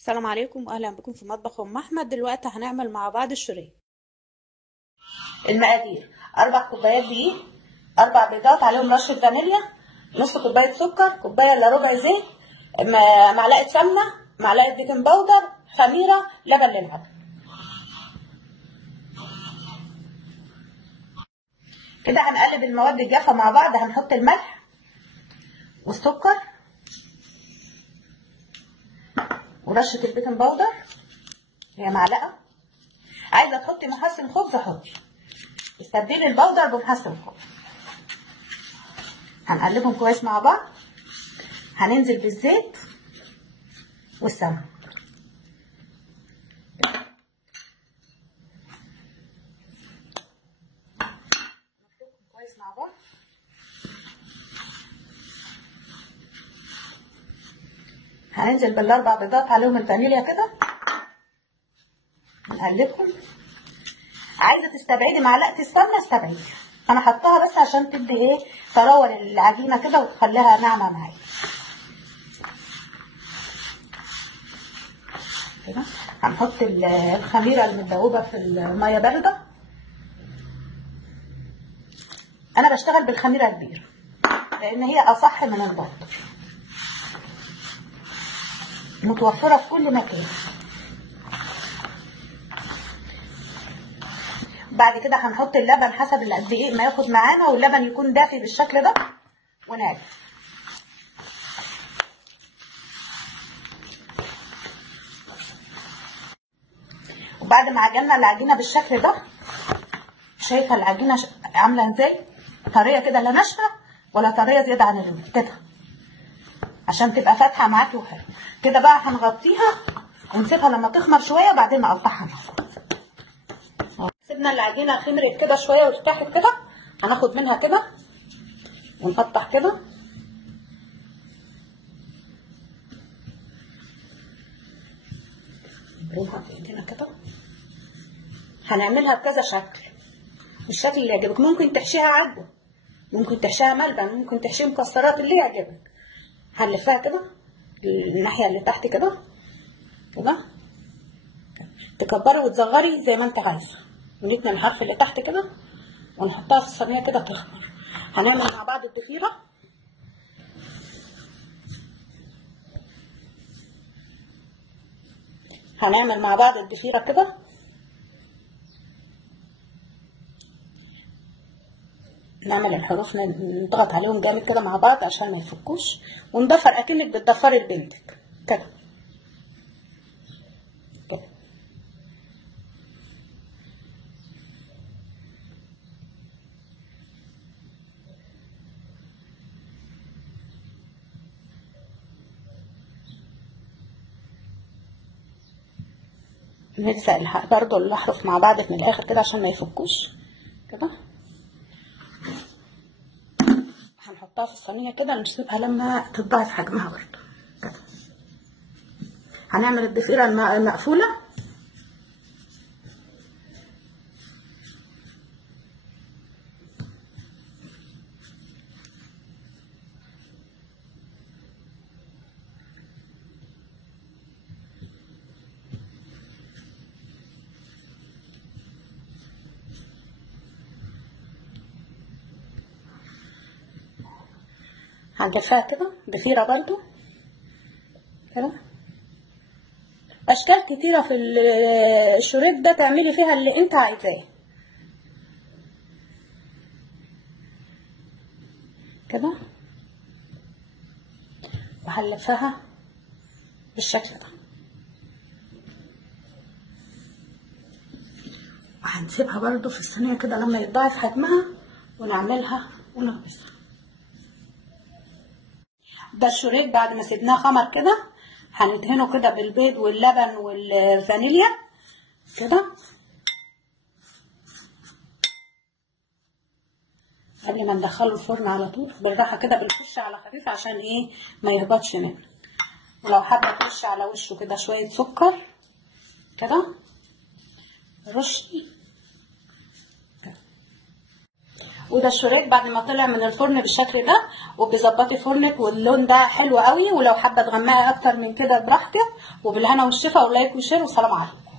السلام عليكم واهلا بكم في مطبخ ام احمد. دلوقتي هنعمل مع بعض الشوريه. المقادير: 4 كوبايات دقيق، 4 بيضات عليهم رشه فانيليا، نص كوبايه سكر، كوبايه الا ربع زيت، معلقه سمنه، معلقه بيكنج باودر، خميره، لبن للعجن. كده هنقلب المواد الجافه مع بعض. هنحط الملح والسكر ورشه البيكنج باودر، هي معلقه. عايزه تحطي محسن خبز حطي، استبدلي البودر بمحسن خبز. هنقلبهم كويس مع بعض. هننزل بالزيت والسمنه كويس مع بعض. هننزل بالاربع بيضات عليهم الفانيليا كده، نقلبهم. عايزه تستبعدي معلقه السمنه استبعدي، انا حطاها بس عشان تدي طراوه للعجينه كده وتخليها ناعمه معايا كده. هنحط الخميره المدوبه في الميه بارده. انا بشتغل بالخميره كبيره لان هي اصح من البودر، متوفره في كل مكان. بعد كده هنحط اللبن حسب قد ايه ما ياخد معانا، واللبن يكون دافي بالشكل ده وناعم. وبعد ما عجننا العجينه بالشكل ده، شايفه العجينه عامله ازاي؟ طريه كده، لا ناشفه ولا طريه زياده عن اللزوم كده، عشان تبقى فاتحه معاكي وحلوه كده. بقى هنغطيها ونسيبها لما تخمر شويه وبعدين نقطعها. سيبنا العجينه خمرت كده شويه وارتاحت كده، هناخد منها كده ونقطع كده. نبرمها بايدينا كده. هنعملها بكذا شكل، الشكل اللي يعجبك. ممكن تحشيها عجوه، ممكن تحشيها ملبن، ممكن تحشيها مكسرات، اللي يعجبك. هنلفها كده الناحيه اللي تحت كده كده، تكبري وتصغري زي ما انت عايزه، ونتني الحرف اللي تحت كده ونحطها في الصينيه كده تخمر. هنعمل مع بعض الضفيره. هنعمل مع بعض الضفيره كده. نعمل الحروف نضغط عليهم جامد كده مع بعض عشان ما يفكوش، وندفر اكنك بتضفري لبنتك كده كده. نلزق برضو الاحرف مع بعض من الاخر كده عشان ما يفكوش كده. هنحطها في الصينيه كده، نسيبها لما تتضاعف حجمها برضو كده. هنعمل الضفيره المقفوله. هنلفها كده ضفيره برضو كده. اشكال كتيره في الشريط ده تعملي فيها اللي انت عايزاه كده. وهنلفها بالشكل ده، وهنسيبها برضو في الصينيه كده لما يتضاعف حجمها ونعملها ونغمسها. ده الشريط بعد ما سيبناه خمر كده، هندهنه كده بالبيض واللبن والفانيليا كده قبل ما ندخله الفرن على طول. بالراحه كده بالفرشه على خفيف عشان ما يهبطش منه. ولو حابه ترشي على وشه كده شويه سكر كده رشي. وده الشريك بعد ما طلع من الفرن بالشكل ده. وبظبطي فرنك، واللون ده حلو قوي، ولو حابه تغمقي اكتر من كده براحتك. وبالهنا والشفا، ولايك وشير، والسلام عليكم.